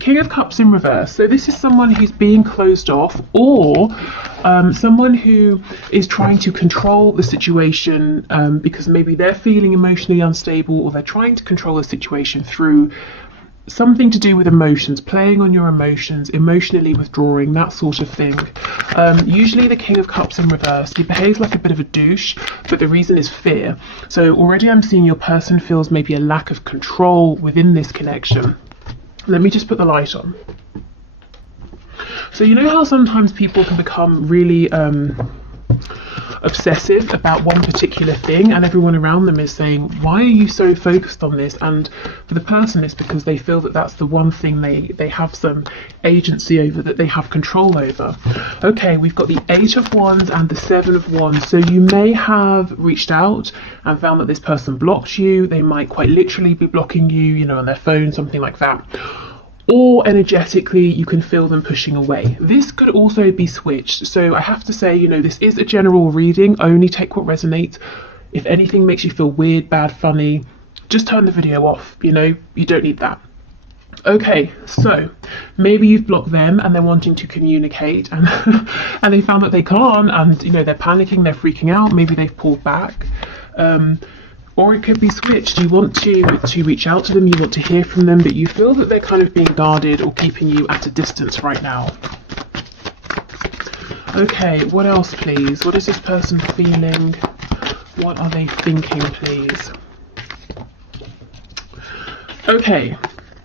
King of Cups in reverse. So this is someone who's being closed off, or someone who is trying to control the situation because maybe they're feeling emotionally unstable, or they're trying to control the situation through something to do with emotions, playing on your emotions, emotionally withdrawing, that sort of thing. Usually the King of Cups in reverse, he behaves like a bit of a douche, but the reason is fear. So already I'm seeing your person feels maybe a lack of control within this connection. Let me just put the light on. So you know how sometimes people can become really obsessive about one particular thing, and everyone around them is saying, why are you so focused on this? And for the person, it's because they feel that that's the one thing they have some agency over, that they have control over. Okay, we've got the 8 of Wands and the 7 of Wands. So you may have reached out and found that this person blocked you. They might quite literally be blocking you, you know, on their phone, something like that. Or energetically you can feel them pushing away. This could also be switched. So I have to say, you know, this is a general reading. Only take what resonates. If anything makes you feel weird, bad, funny, just turn the video off. You know, you don't need that. Okay, so maybe you've blocked them and they're wanting to communicate, and and they found that they can't, and you know, they're panicking, they're freaking out. Maybe they've pulled back. Or it could be switched. You want to reach out to them, you want to hear from them, but you feel that they're kind of being guarded or keeping you at a distance right now. Okay, what else please? What is this person feeling? What are they thinking please? Okay,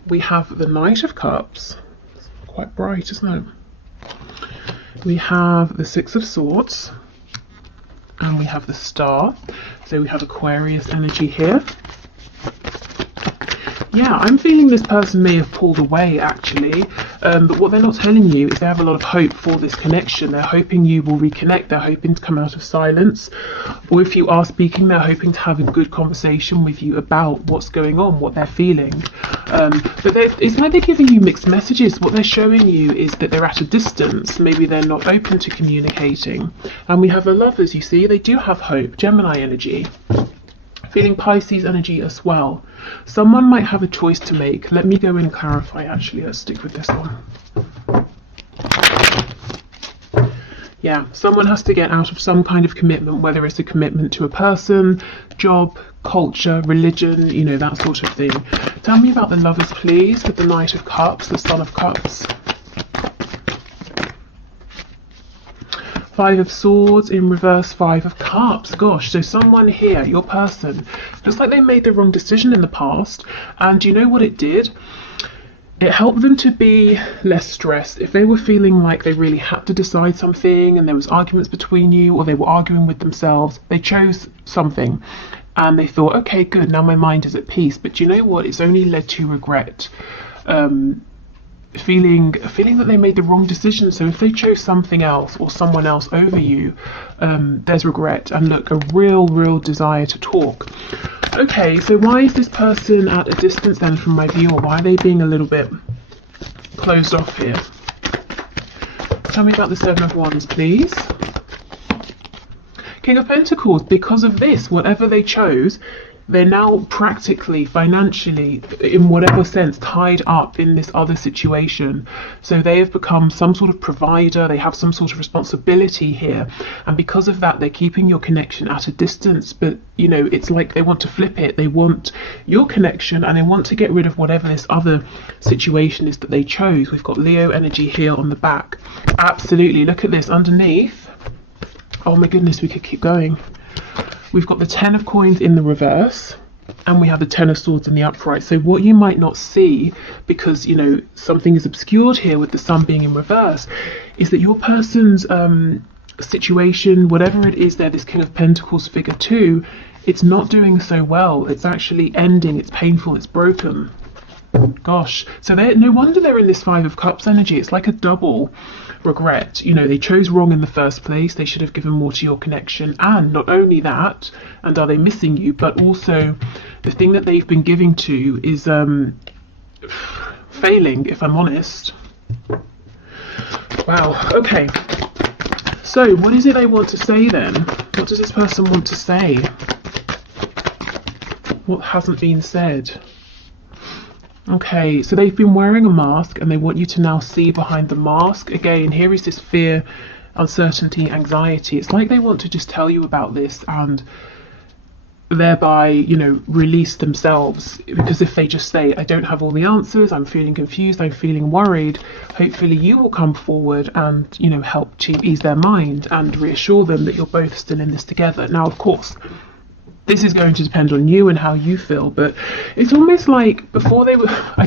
we have the Knight of Cups. It's quite bright, isn't it? We have the 6 of Swords. And we have the Star. So we have Aquarius energy here. Yeah, I'm feeling this person may have pulled away actually, but what they're not telling you is they have a lot of hope for this connection. They're hoping you will reconnect, they're hoping to come out of silence, or if you are speaking, they're hoping to have a good conversation with you about what's going on, what they're feeling. But it's like they're giving you mixed messages. What they're showing you is that they're at a distance, maybe they're not open to communicating. And we have the Lovers, you see, they do have hope, Gemini energy. Feeling Pisces energy as well. Someone might have a choice to make. Let me go and clarify actually. Let's stick with this one. Yeah, someone has to get out of some kind of commitment, whether it's a commitment to a person, job, culture, religion, you know, that sort of thing. Tell me about the Lovers please, with the Knight of Cups, the Son of Cups. 5 of Swords in reverse, 5 of Cups. Gosh, so someone here, your person, looks like they made the wrong decision in the past, and you know what it did? It helped them to be less stressed. If they were feeling like they really had to decide something and there was arguments between you, or they were arguing with themselves, they chose something and they thought, okay, good, now my mind is at peace. But you know what? It's only led to regret. Feeling that they made the wrong decision. So if they chose something else or someone else over you, there's regret and look, a real desire to talk. Okay, so why is this person at a distance then from my view, or why are they being a little bit closed off here? Tell me about the 7 of Wands please. King of Pentacles. Because of this, whatever they chose, they're now practically, financially, in whatever sense, tied up in this other situation. So they have become some sort of provider, they have some sort of responsibility here. And because of that, they're keeping your connection at a distance. But, you know, it's like they want to flip it. They want your connection and they want to get rid of whatever this other situation is that they chose. We've got Leo energy here on the back. Absolutely. Look at this underneath. Oh my goodness, we could keep going. We've got the 10 of Coins in the reverse, and we have the 10 of Swords in the upright. So what you might not see, because, you know, something is obscured here with the Sun being in reverse, is that your person's situation, whatever it is there, this King of Pentacles figure 2, it's not doing so well. It's actually ending, it's painful, it's broken. Gosh, so no wonder they're in this 5 of Cups energy. It's like a double regret. You know, they chose wrong in the first place. They should have given more to your connection. And not only that, and are they missing you, but also the thing that they've been giving to is failing, if I'm honest. Wow, okay. So what is it they want to say then? What does this person want to say? What hasn't been said? Okay, so they've been wearing a mask and they want you to now see behind the mask. Again, here is this fear, uncertainty, anxiety. It's like they want to just tell you about this and thereby, release themselves. Because if they just say, I don't have all the answers, I'm feeling confused, I'm feeling worried, hopefully you will come forward and, help to ease their mind and reassure them that you're both still in this together. Now, of course, this is going to depend on you and how you feel, but it's almost like before they were, I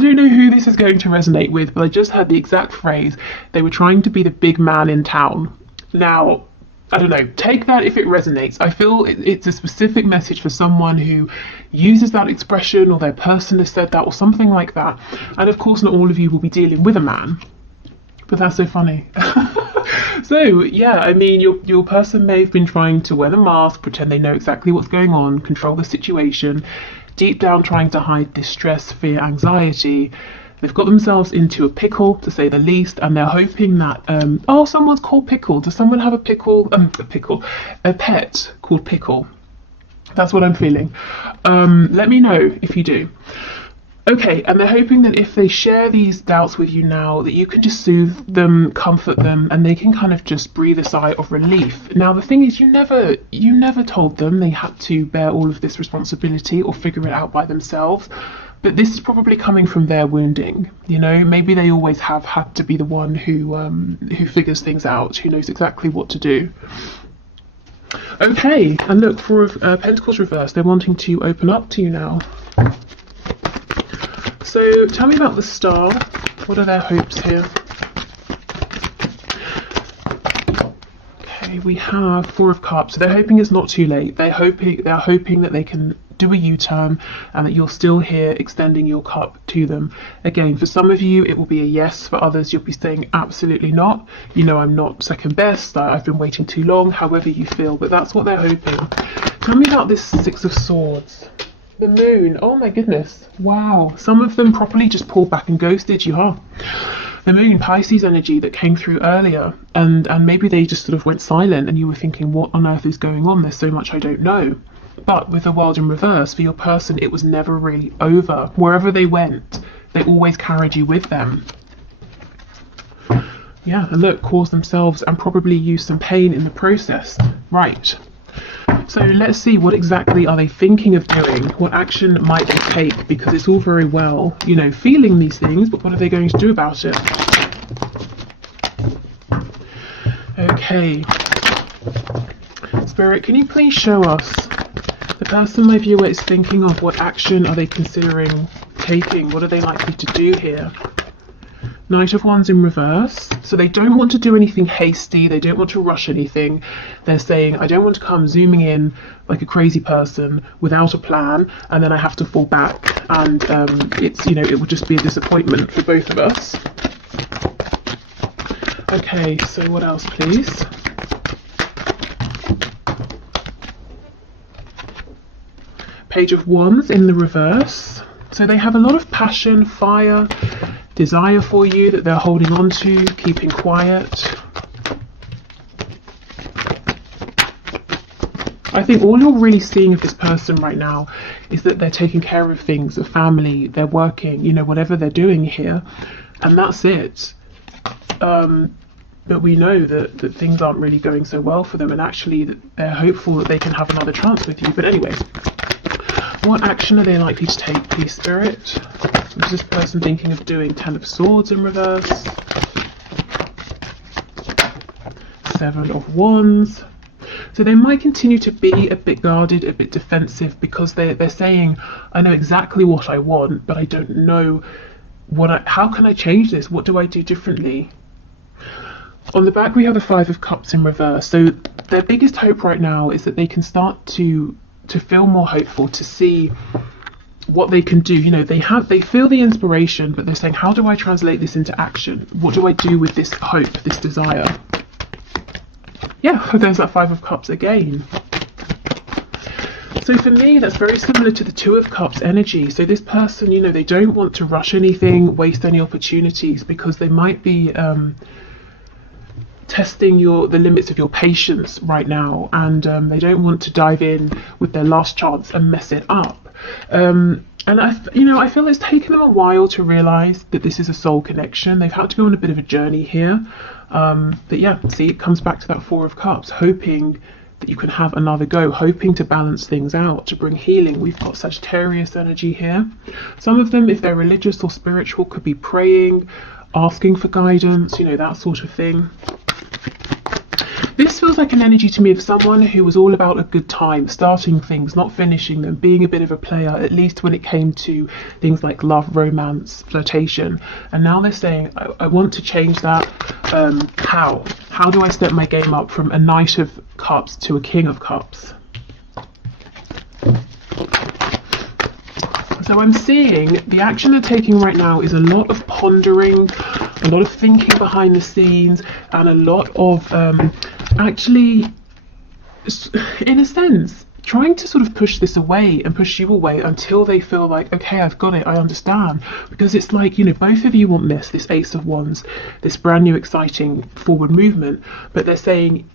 don't know who this is going to resonate with, but I just had the exact phrase, they were trying to be the big man in town. Now, I don't know, take that if it resonates. I feel it's a specific message for someone who uses that expression, or their person has said that, or something like that. And of course, not all of you will be dealing with a man, but that's so funny. So yeah, I mean, your person may have been trying to wear the mask, pretend they know exactly what's going on, control the situation, deep down trying to hide distress, fear, anxiety. They've got themselves into a pickle, to say the least, and they're hoping that, someone's called Pickle. Does someone have a pet called Pickle? That's what I'm feeling. Let me know if you do. Okay, and they're hoping that if they share these doubts with you now, that you can just soothe them, comfort them, and they can kind of just breathe a sigh of relief. Now, the thing is, you never told them they had to bear all of this responsibility or figure it out by themselves. But this is probably coming from their wounding, Maybe they always have had to be the one who figures things out, who knows exactly what to do. Okay, and look, for Pentacles reversed, they're wanting to open up to you now. So tell me about the Star. What are their hopes here? Okay, we have Four of Cups. So they're hoping it's not too late. They're hoping that they can do a U-turn and that you're still here extending your cup to them. Again, for some of you it will be a yes, for others you'll be saying absolutely not. I'm not second best, I've been waiting too long, however you feel, but that's what they're hoping. Tell me about this Six of Swords. The Moon, oh my goodness, wow. Some of them properly just pulled back and ghosted you, huh? The Moon, Pisces energy that came through earlier, and maybe they just sort of went silent and you were thinking, what on earth is going on? There's so much I don't know. But with the World in reverse, for your person, it was never really over. Wherever they went, they always carried you with them. Yeah, and look, caused themselves and probably used some pain in the process. Right. So let's see, what exactly are they thinking of doing? What action might they take? Because it's all very well, feeling these things, but what are they going to do about it? Okay. Spirit, can you please show us the person my viewer is thinking of? What action are they considering taking? What are they likely to do here? Knight of Wands in reverse. So they don't want to do anything hasty. They don't want to rush anything. They're saying, I don't want to come zooming in like a crazy person without a plan, and then I have to fall back, and it would just be a disappointment for both of us. Okay, so what else, please? Page of Wands in the reverse. So they have a lot of passion, fire, desire for you that they're holding on to, keeping quiet. I think all you're really seeing of this person right now is that they're taking care of things, a family, they're working, whatever they're doing here, and that's it. But we know that things aren't really going so well for them, and actually that they're hopeful that they can have another chance with you. But anyway, what action are they likely to take, please, Spirit? What is this person thinking of doing? Ten of Swords in reverse. Seven of Wands. So they might continue to be a bit guarded, a bit defensive, because they're saying, I know exactly what I want, but I don't know how can I change this? What do I do differently? On the back we have the Five of Cups in reverse. So their biggest hope right now is that they can start to feel more hopeful, to see what they can do. They feel the inspiration, but they're saying, how do I translate this into action? What do I do with this hope, this desire? Yeah, there's that Five of Cups again. So for me, that's very similar to the Two of Cups energy. So this person, they don't want to rush anything, waste any opportunities, because they might be testing the limits of your patience right now, and they don't want to dive in with their last chance and mess it up. And I feel it's taken them a while to realize that this is a soul connection. They've had to go on a bit of a journey here. But yeah, see, it comes back to that Four of Cups, hoping that you can have another go, hoping to balance things out, to bring healing. We've got Sagittarius energy here. Some of them, if they're religious or spiritual, could be praying, asking for guidance, that sort of thing. This feels like an energy to me of someone who was all about a good time, starting things, not finishing them, being a bit of a player, at least when it came to things like love, romance, flirtation. And now they're saying, I want to change that. How? How do I step my game up from a Knight of Cups to a King of Cups? So I'm seeing the action they're taking right now is a lot of pondering, a lot of thinking behind the scenes, and a lot of actually, in a sense, trying to sort of push this away and push you away until they feel like, okay, I've got it, I understand. Because it's like, both of you want this Ace of Wands, this brand new exciting forward movement, but they're saying,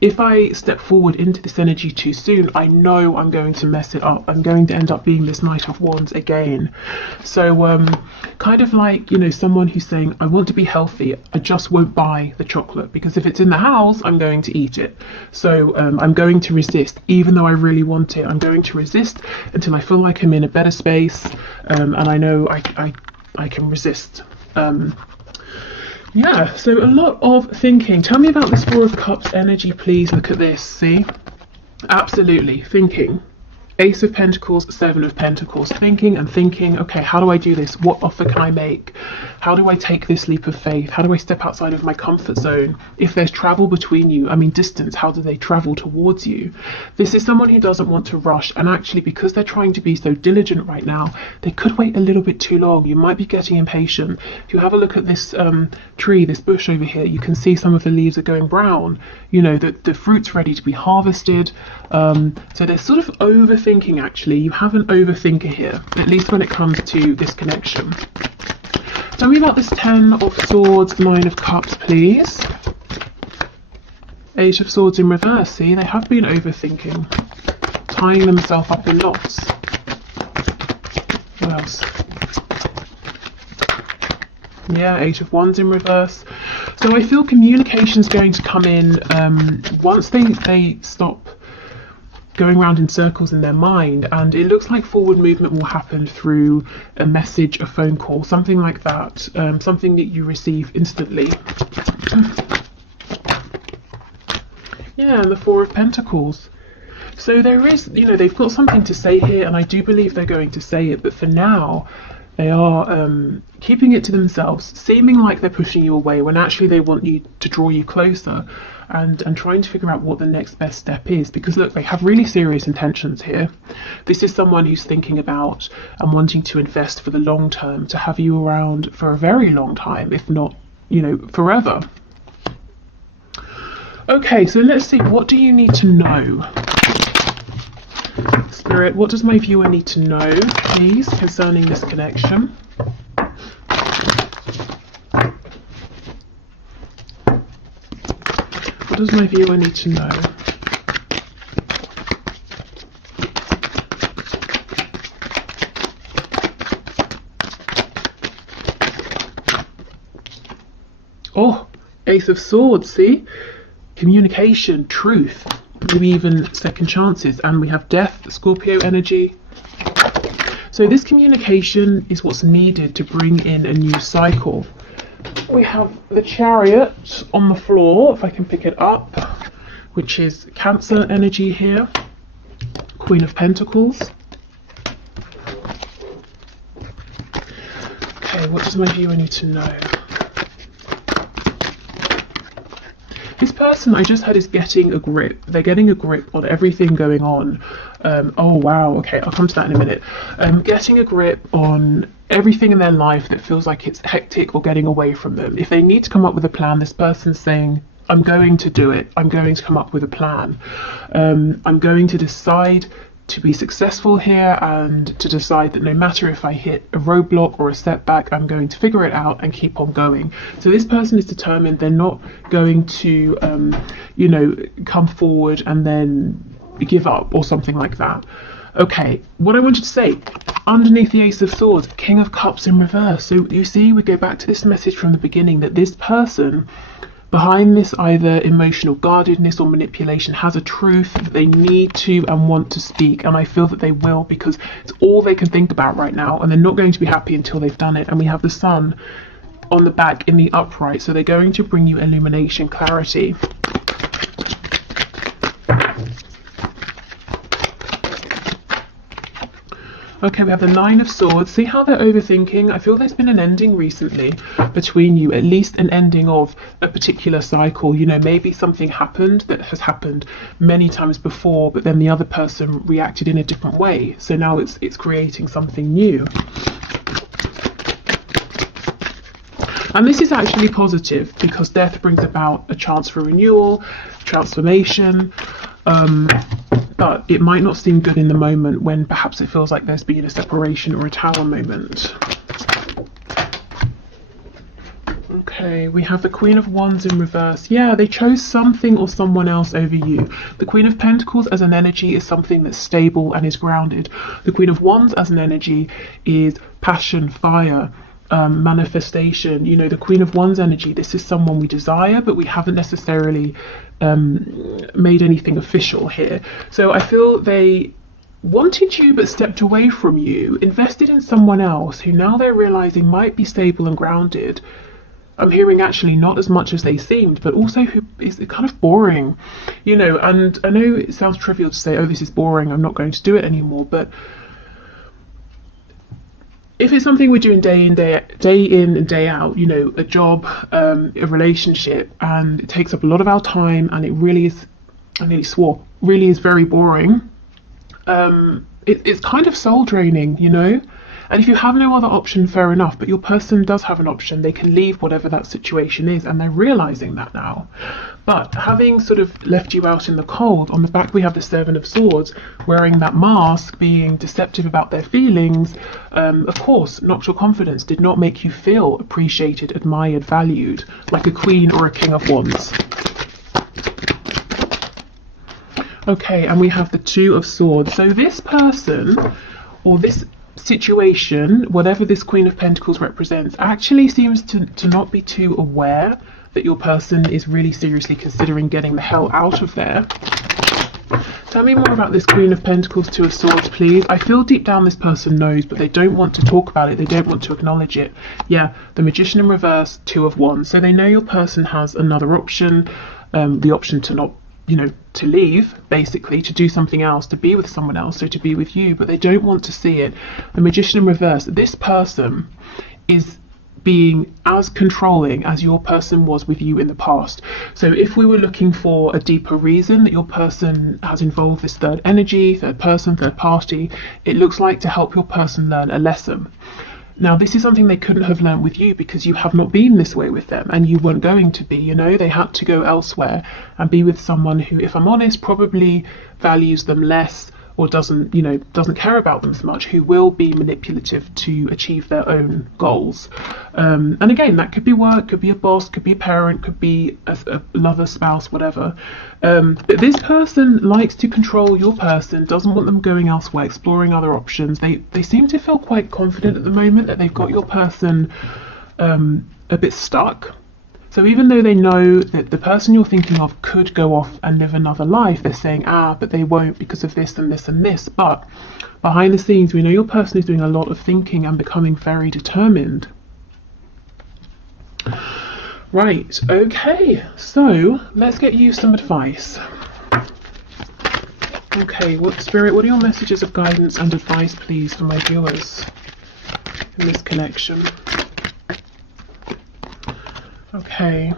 if I step forward into this energy too soon, I know I'm going to mess it up. I'm going to end up being this Knight of Wands again. So kind of like, someone who's saying, I want to be healthy, I just won't buy the chocolate, because if it's in the house, I'm going to eat it. So I'm going to resist, even though I really want it. I'm going to resist until I feel like I'm in a better space, and I know I can resist. Yeah, so a lot of thinking. Tell me about this Four of Cups energy, please. Look at this, see? Absolutely, thinking. Ace of Pentacles, Seven of Pentacles, thinking and thinking, okay, how do I do this? What offer can I make? How do I take this leap of faith? How do I step outside of my comfort zone? If there's travel between you, distance, how do they travel towards you? This is someone who doesn't want to rush, and actually, because they're trying to be so diligent right now, they could wait a little bit too long. You might be getting impatient. If you have a look at this tree, this bush over here, you can see some of the leaves are going brown. The fruit's ready to be harvested. So they're sort of overthinking, actually. You have an overthinker here, at least when it comes to this connection. Tell me about this Ten of Swords, Nine of Cups, please. Eight of Swords in reverse. See, they have been overthinking, tying themselves up in knots. What else? Yeah, Eight of Wands in reverse. So I feel communication's going to come in once they stop going around in circles in their mind, and it looks like forward movement will happen through a message, a phone call, something like that, something that you receive instantly. Yeah, and the Four of Pentacles. So there is, they've got something to say here, and I do believe they're going to say it, but for now they are keeping it to themselves, seeming like they're pushing you away when actually they want you to draw you closer, and trying to figure out what the next best step is, because look, they have really serious intentions here. This is someone who's thinking about and wanting to invest for the long term, to have you around for a very long time, if not, forever. Okay, so let's see, what do you need to know? Spirit, what does my viewer need to know, please, concerning this connection? What does my viewer need to know? Oh, Ace of Swords, see? Communication, truth, maybe even second chances. And we have Death, Scorpio energy. So this communication is what's needed to bring in a new cycle. We have the Chariot on the floor, if I can pick it up, which is Cancer energy here. Queen of Pentacles. Okay, what does my viewer need to know? This person I just had is getting a grip. They're getting a grip on everything going on. Oh wow, okay, I'll come to that in a minute. Getting a grip on everything in their life that feels like it's hectic or getting away from them. If they need to come up with a plan, this person's saying, I'm going to do it. I'm going to come up with a plan. I'm going to decide to be successful here, and to decide that no matter if I hit a roadblock or a setback, I'm going to figure it out and keep on going. So this person is determined. They're not going to, come forward and then give up or something like that. Okay, what I wanted to say, underneath the Ace of Swords, King of Cups in reverse. So you see, we go back to this message from the beginning that this person behind this either emotional guardedness or manipulation has a truth that they need to and want to speak, and I feel that they will, because it's all they can think about right now, and they're not going to be happy until they've done it. And we have the Sun on the back in the upright, so they're going to bring you illumination, clarity. Okay, we have the Nine of Swords. See how they're overthinking? I feel there's been an ending recently between you, at least an ending of a particular cycle. You know, maybe something happened that has happened many times before, but then the other person reacted in a different way. So now it's creating something new. And this is actually positive because death brings about a chance for renewal, transformation. But it might not seem good in the moment when perhaps it feels like there's been a separation or a Tower moment. Okay, we have the Queen of Wands in reverse. Yeah, they chose something or someone else over you. The Queen of Pentacles as an energy is something that's stable and is grounded. The Queen of Wands as an energy is passion, fire, manifestation. You know, the Queen of Wands energy, this is someone we desire, but we haven't necessarily made anything official here. So I feel they wanted you but stepped away from you, invested in someone else who now they're realizing might be stable and grounded. I'm hearing actually not as much as they seemed, but also who is kind of boring, you know. And I know it sounds trivial to say, oh, this is boring, I'm not going to do it anymore, but if it's something we're doing day in and day out, you know, a job, a relationship, and it takes up a lot of our time, and it really is, I nearly swore, really is very boring, it's kind of soul draining, you know. And if you have no other option, fair enough, but your person does have an option. They can leave whatever that situation is, and they're realizing that now. But having sort of left you out in the cold, on the back we have the Seven of Swords, wearing that mask, being deceptive about their feelings, of course, knocked your confidence, did not make you feel appreciated, admired, valued, like a queen or a king of wands. Okay, and we have the Two of Swords. So this person, or this situation, whatever this Queen of Pentacles represents, actually seems to not be too aware that your person is really seriously considering getting the hell out of there. Tell me more about this Queen of Pentacles, Two of Swords, please. I feel deep down this person knows, but they don't want to talk about it. They don't want to acknowledge it. Yeah, the Magician in reverse, Two of Wands. So they know your person has another option, the option to not, you know, to leave, basically, to do something else, to be with someone else, so to be with you, but they don't want to see it. The Magician in reverse, this person is being as controlling as your person was with you in the past. So if we were looking for a deeper reason that your person has involved this third energy, third person, third party, it looks like to help your person learn a lesson. Now, this is something they couldn't have learned with you because you have not been this way with them, and you weren't going to be, you know. They had to go elsewhere and be with someone who, if I'm honest, probably values them less, or doesn't care about them as much, who will be manipulative to achieve their own goals. And again, that could be work, could be a boss, could be a parent, could be a lover, spouse, whatever. But this person likes to control your person, doesn't want them going elsewhere, exploring other options. They seem to feel quite confident at the moment that they've got your person a bit stuck. So even though they know that the person you're thinking of could go off and live another life, they're saying, but they won't because of this and this and this. But behind the scenes, we know your person is doing a lot of thinking and becoming very determined. Right, okay, so let's get you some advice. Okay, Spirit, what are your messages of guidance and advice, please, for my viewers in this connection? Okay,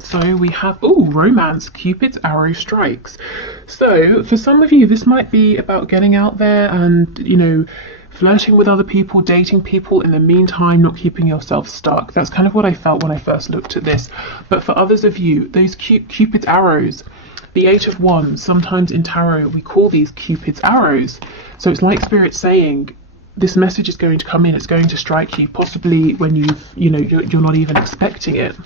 so we have, romance, Cupid's arrow strikes. So for some of you, this might be about getting out there and, you know, flirting with other people, dating people, in the meantime, not keeping yourself stuck. That's kind of what I felt when I first looked at this. But for others of you, those Cupid's arrows, the Eight of Wands, sometimes in tarot, we call these Cupid's arrows. So it's like Spirit saying, this message is going to come in, it's going to strike you, possibly when you're not even expecting it.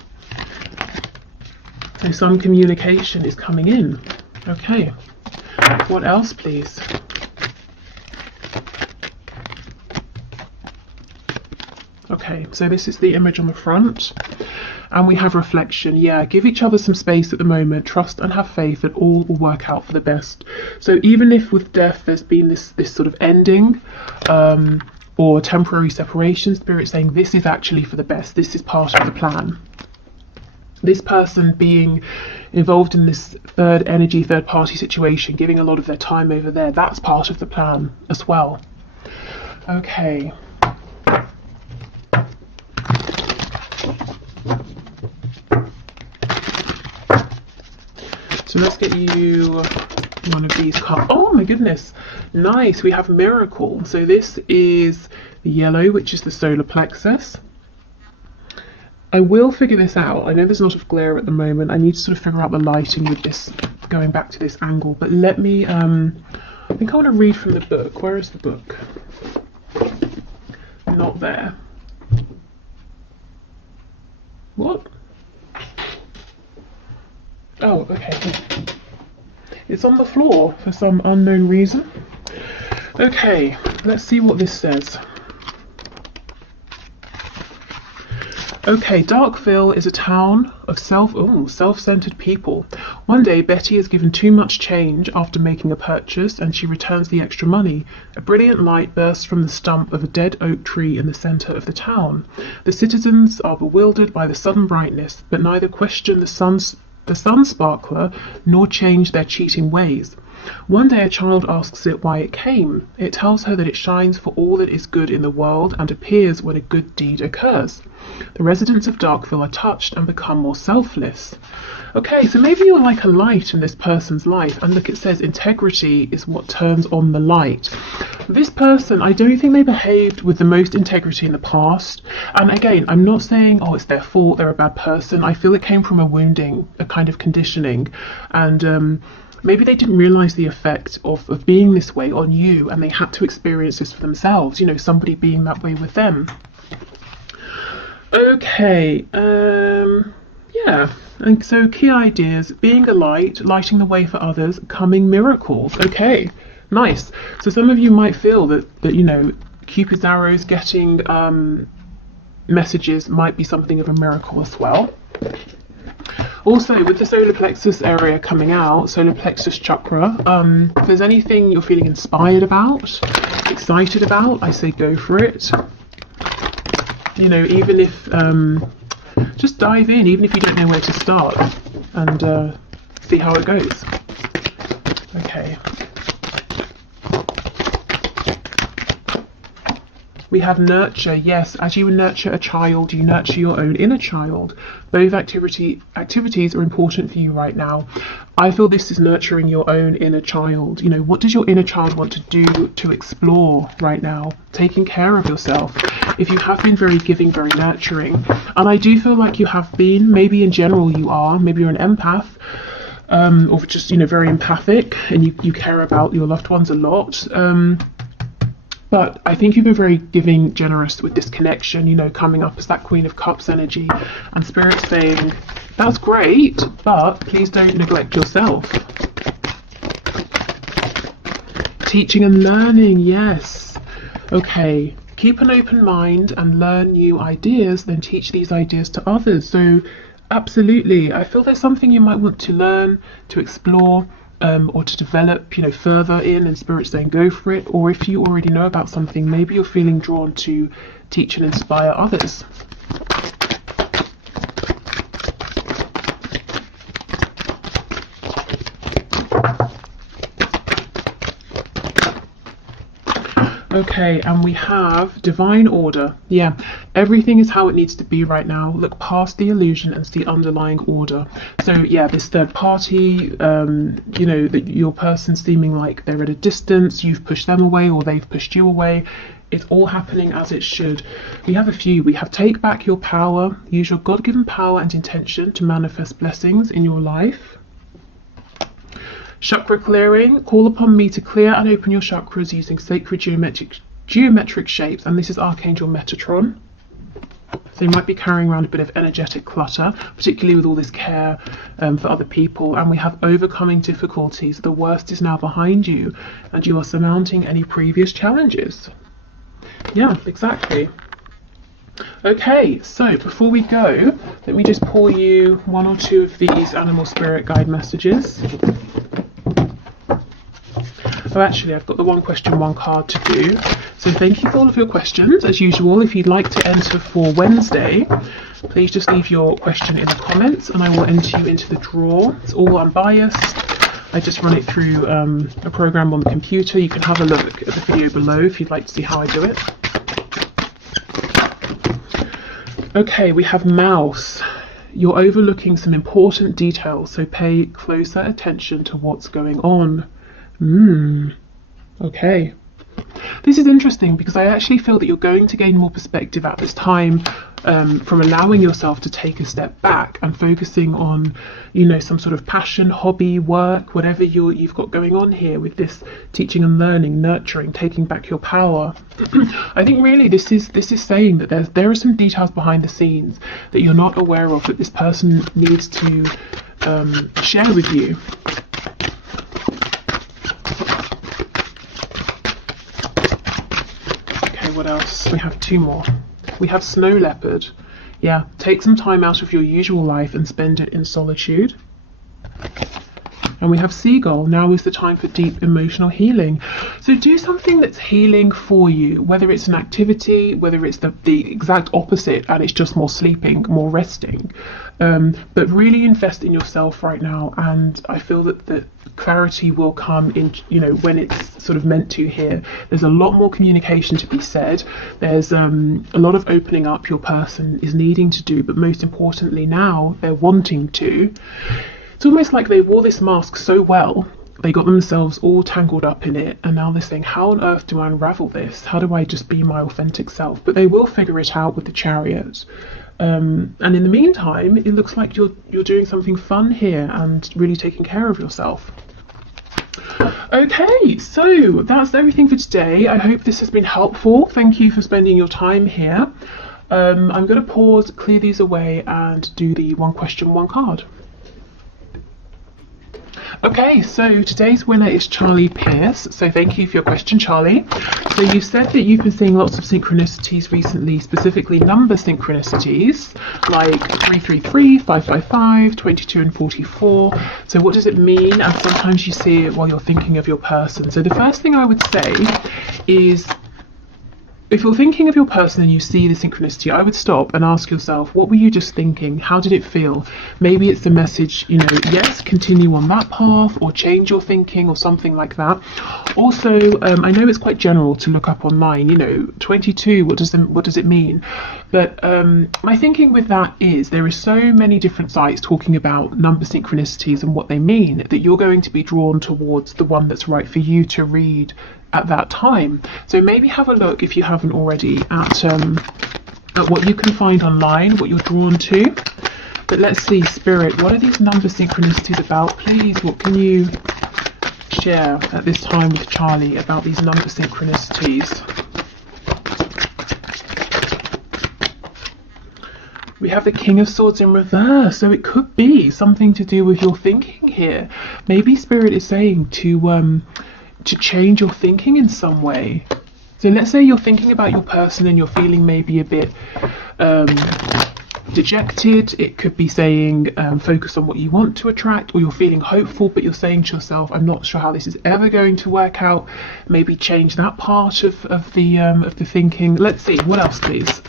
So some communication is coming in. Okay, what else, please? Okay, so this is the image on the front, and we have reflection. Yeah, give each other some space at the moment, trust and have faith that all will work out for the best. So even if with death there's been this sort of ending or temporary separation, Spirit saying this is actually for the best, this is part of the plan. This person being involved in this third energy, third party situation, giving a lot of their time over there, that's part of the plan as well. Okay. So let's get you one of these cards. Oh my goodness, nice. We have Miracle. So this is the yellow, which is the solar plexus. I will figure this out. I know there's a lot of glare at the moment. I need to sort of figure out the lighting with this, going back to this angle. But let me, I think I want to read from the book. Where is the book? Not there. What? Oh, okay. It's on the floor for some unknown reason. Okay, let's see what this says. Okay, Darkville is a town of self-centered people. One day, Betty is given too much change after making a purchase, and she returns the extra money. A brilliant light bursts from the stump of a dead oak tree in the center of the town. The citizens are bewildered by the sudden brightness, but neither question the sun sparkler nor change their cheating ways. One day a child asks it why it came. It tells her that it shines for all that is good in the world and appears when a good deed occurs. The residents of Darkville are touched and become more selfless. Okay, so maybe you're like a light in this person's life, and look, it says integrity is what turns on the light. This person, I don't think they behaved with the most integrity in the past. And again, I'm not saying, oh, it's their fault, they're a bad person. I feel it came from a wounding, a kind of conditioning. And maybe they didn't realize the effect of being this way on you, and they had to experience this for themselves, you know, somebody being that way with them. Okay, yeah, and so key ideas: being a light, lighting the way for others, coming miracles. Okay, nice. So some of you might feel that you know, Cupid's arrows, getting messages might be something of a miracle as well. Also, with the solar plexus area coming out, solar plexus chakra, if there's anything you're feeling inspired about, excited about, I say go for it. You know, even if, just dive in, even if you don't know where to start, and see how it goes. Okay. We have nurture. Yes, as you nurture a child, you nurture your own inner child. Both activities are important for you right now. I feel this is nurturing your own inner child. You know, what does your inner child want to do, to explore right now? Taking care of yourself. If you have been very giving, very nurturing, and I do feel like you have been, maybe in general you are, maybe you're an empath, or just, you know, very empathic, and you care about your loved ones a lot. But I think you've been very giving, generous with this connection, you know, coming up as that Queen of Cups energy, and Spirit saying, that's great, but please don't neglect yourself. Teaching and learning, yes. Okay, keep an open mind and learn new ideas, then teach these ideas to others. So absolutely, I feel there's something you might want to learn, to explore, or to develop, you know, further in, and Spirit saying go for it. Or if you already know about something, maybe you're feeling drawn to teach and inspire others. Okay, and we have divine order. Yeah, everything is how it needs to be right now. Look past the illusion and see underlying order. So yeah, this third party, you know, that your person seeming like they're at a distance, you've pushed them away or they've pushed you away. It's all happening as it should. We have a few. We have take back your power. Use your God-given power and intention to manifest blessings in your life. Chakra clearing. Call upon me to clear and open your chakras using sacred geometric shapes. And this is Archangel Metatron. So you might be carrying around a bit of energetic clutter, particularly with all this care for other people. And we have overcoming difficulties. The worst is now behind you, and you are surmounting any previous challenges. Yeah, exactly. Okay, so before we go, let me just pull you one or two of these animal spirit guide messages. Oh, actually, I've got the one question, one card to do. So thank you for all of your questions. As usual, if you'd like to enter for Wednesday, please just leave your question in the comments and I will enter you into the draw. It's all unbiased. I just run it through a program on the computer. You can have a look at the video below if you'd like to see how I do it. Okay, we have Mouse. You're overlooking some important details, so pay closer attention to what's going on. Okay. This is interesting because I actually feel that you're going to gain more perspective at this time from allowing yourself to take a step back and focusing on, you know, some sort of passion, hobby, work, whatever you've got going on here with this teaching and learning, nurturing, taking back your power. I think really this is saying that there are some details behind the scenes that you're not aware of that this person needs to share with you. What else? We have two more. We have Snow Leopard. Yeah, take some time out of your usual life and spend it in solitude. And we have Seagull. Now is the time for deep emotional healing. So do something that's healing for you, whether it's an activity, whether it's the exact opposite and it's just more sleeping, more resting. But really invest in yourself right now. And I feel that the clarity will come in, you know, when it's sort of meant to here. There's a lot more communication to be said. There's a lot of opening up your person is needing to do, but most importantly now they're wanting to. It's almost like they wore this mask so well, they got themselves all tangled up in it, and now they're saying, how on earth do I unravel this? How do I just be my authentic self? But they will figure it out with the Chariot. And in the meantime, it looks like you're doing something fun here and really taking care of yourself. Okay, so that's everything for today. I hope this has been helpful. Thank you for spending your time here. I'm going to pause, clear these away, and do the one question, one card. Okay, so today's winner is Charlie Pierce. So thank you for your question, Charlie. So you said that you've been seeing lots of synchronicities recently, specifically number synchronicities, like 333, 555, 22 and 44. So what does it mean? And sometimes you see it while you're thinking of your person. So the first thing I would say is, if you're thinking of your person and you see the synchronicity, I would stop and ask yourself, what were you just thinking? How did it feel? Maybe it's the message, you know, yes, continue on that path, or change your thinking, or something like that. Also, I know it's quite general to look up online, you know, 22, what does it mean? But my thinking with that is there are so many different sites talking about number synchronicities and what they mean that you're going to be drawn towards the one that's right for you to read at that time. So maybe have a look, if you haven't already, at what you can find online, what you're drawn to. But let's see, Spirit, what are these number synchronicities about? Please, what can you share at this time with Charlie about these number synchronicities? We have the King of Swords in reverse, so it could be something to do with your thinking here. Maybe Spirit is saying to change your thinking in some way. So let's say you're thinking about your person and you're feeling maybe a bit dejected. It could be saying focus on what you want to attract, or you're feeling hopeful but you're saying to yourself, I'm not sure how this is ever going to work out. Maybe change that part of the thinking. Let's see, what else please?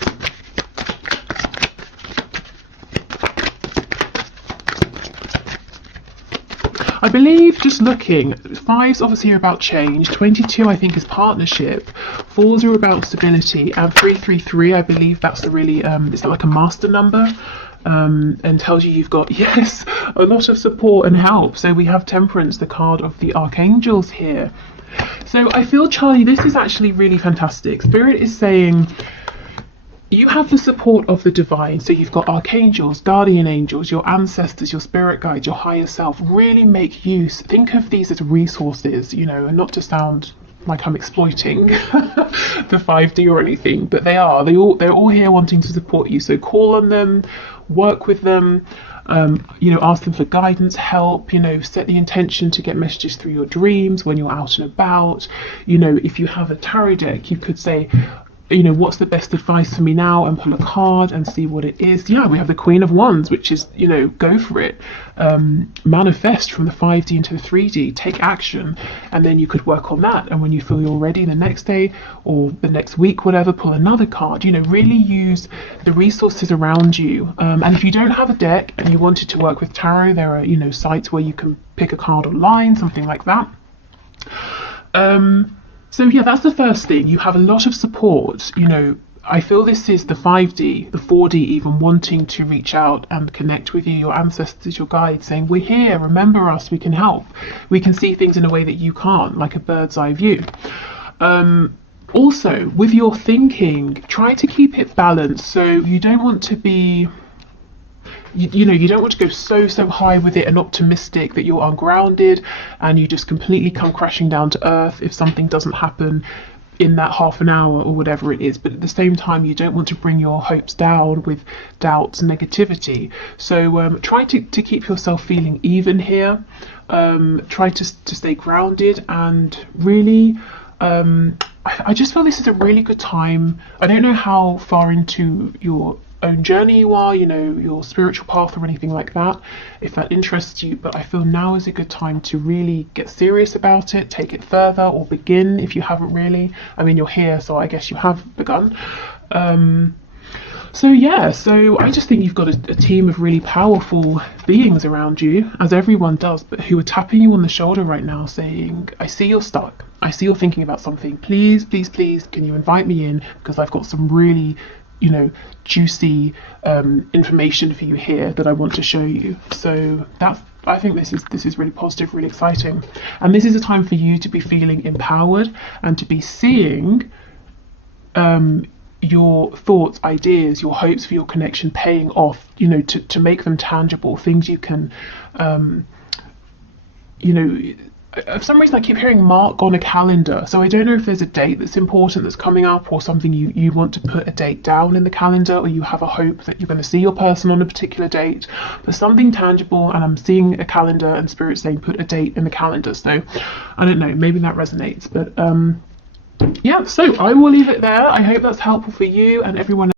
I believe, just looking, 5's obviously are about change, 22 I think is partnership, 4's are about stability, and 333 I believe that's the really, it's like a master number, and tells you you've got, yes, a lot of support and help. So we have Temperance, the card of the Archangels here. So I feel, Charlie, this is actually really fantastic. Spirit is saying, you have the support of the divine, so you've got archangels, guardian angels, your ancestors, your spirit guides, your higher self. Really make use, think of these as resources, you know, and not to sound like I'm exploiting the 5D or anything, but they're all here wanting to support you. So call on them, work with them, you know, ask them for guidance, help, you know, set the intention to get messages through your dreams when you're out and about. You know, if you have a tarot deck, you could say, you know, what's the best advice for me now, and pull a card and see what it is. Yeah, we have the Queen of Wands, which is, you know, go for it. Manifest from the 5D into the 3D, take action, and then you could work on that. And when you feel you're ready the next day or the next week, whatever, pull another card. You know, really use the resources around you. And if you don't have a deck and you wanted to work with tarot, there are, you know, sites where you can pick a card online, something like that. So yeah, that's the first thing. You have a lot of support. You know, I feel this is the 5D, the 4D even, wanting to reach out and connect with you, your ancestors, your guides, saying, we're here, remember us, we can help. We can see things in a way that you can't, like a bird's eye view. Also, with your thinking, try to keep it balanced. So you don't want to be, you know, you don't want to go so high with it and optimistic that you're ungrounded and you just completely come crashing down to earth if something doesn't happen in that half an hour or whatever it is. But at the same time, you don't want to bring your hopes down with doubts, negativity. So try to keep yourself feeling even here. Try to stay grounded, and really I just feel this is a really good time. I don't know how far into your own journey you are, you know, your spiritual path or anything like that, if that interests you, but I feel now is a good time to really get serious about it, take it further, or begin if you haven't really. I mean, you're here, so I guess you have begun. So yeah, so I just think you've got a team of really powerful beings around you, as everyone does, but who are tapping you on the shoulder right now saying, I see you're stuck, I see you're thinking about something, please can you invite me in, because I've got some really, you know, juicy information for you here that I want to show you. So that's, I think this is really positive, really exciting, and this is a time for you to be feeling empowered and to be seeing your thoughts, ideas, your hopes for your connection paying off, you know, to make them tangible, things you can you know, for some reason I keep hearing mark on a calendar, so I don't know if there's a date that's important that's coming up, or something you want to put a date down in the calendar, or you have a hope that you're going to see your person on a particular date, but something tangible. And I'm seeing a calendar and spirit saying put a date in the calendar, so I don't know, maybe that resonates. But yeah, so I will leave it there. I hope that's helpful for you and everyone